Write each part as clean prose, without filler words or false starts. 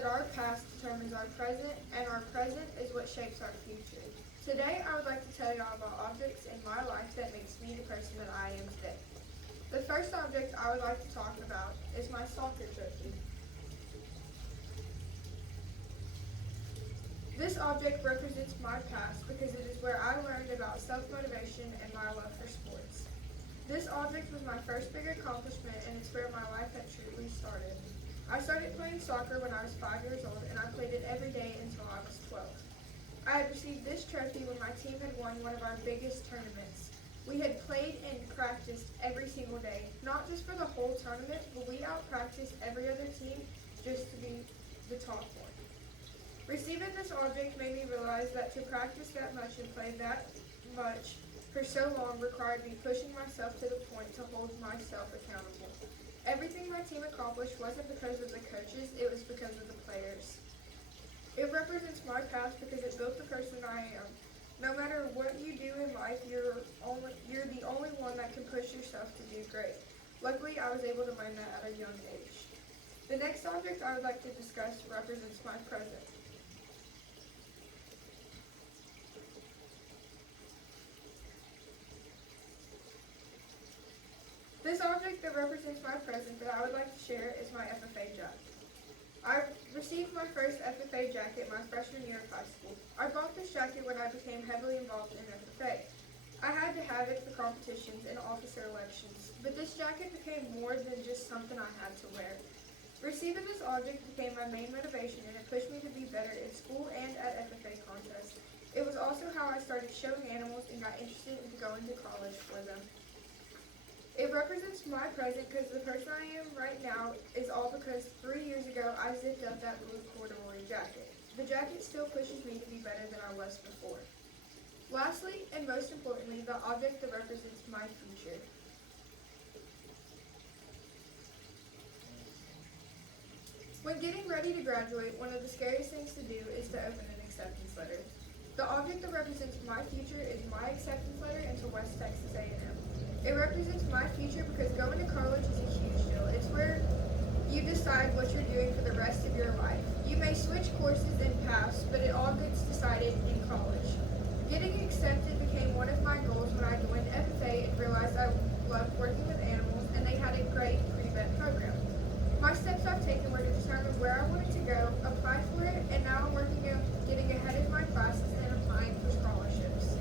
that our past determines our present, and our present is what shapes our future. Today, I would like to tell y'all about objects in my life that makes me the person that I am today. The first object I would like to talk about is my soccer trophy. This object represents my past because it is where I learned about self-motivation and my love for sports. This object was my first big accomplishment, and it's where my life had truly started. I started playing soccer when I was 5 years old, and I played it every day until I was 12. I had received this trophy when my team had won one of our biggest tournaments. We had played and practiced every single day, not just for the whole tournament, but we out-practiced every other team just to be the top one. Receiving this object made me realize that to practice that much and play that much for so long required me pushing myself to the point to hold myself accountable. Everything my team accomplished wasn't because of the coaches, it was because of the players. It represents my past because it built the person I am. No matter what you do in life, you're the only one that can push yourself to do great. Luckily, I was able to learn that at a young age. The next object I would like to discuss represents my present. This object that represents my present that I would like to share is my FFA jacket. I received my first FFA jacket my freshman year of high school. I bought this jacket when I became heavily involved in FFA. I had to have it for competitions and officer elections, but this jacket became more than just something I had to wear. Receiving this object became my main motivation, and it pushed me to be better in school and at FFA contests. It was also how I started showing animals and got interested in going to college for them. It represents my present because the person I am right now is all because 3 years ago I zipped up that blue corduroy jacket. The jacket still pushes me to be better than I was before. Lastly, and most importantly, the object that represents my future. When getting ready to graduate, one of the scariest things to do is to open an acceptance letter. The object that represents my future is my acceptance letter into West Texas A&M. It represents my future because going to college is a huge deal. It's where you decide what you're doing for the rest of your life. You may switch courses and pass, but it all gets decided in college. Getting accepted became one of my goals when I joined FFA and realized I loved working with animals, and they had a great pre-vet program. My steps I've taken were to determine where I wanted to go, apply for it, and now I'm working on getting ahead of my classes and applying for scholarships.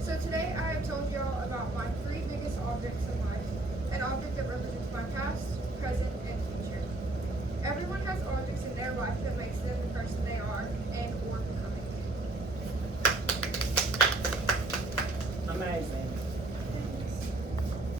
So today I have told y'all about my 3 biggest objects in life.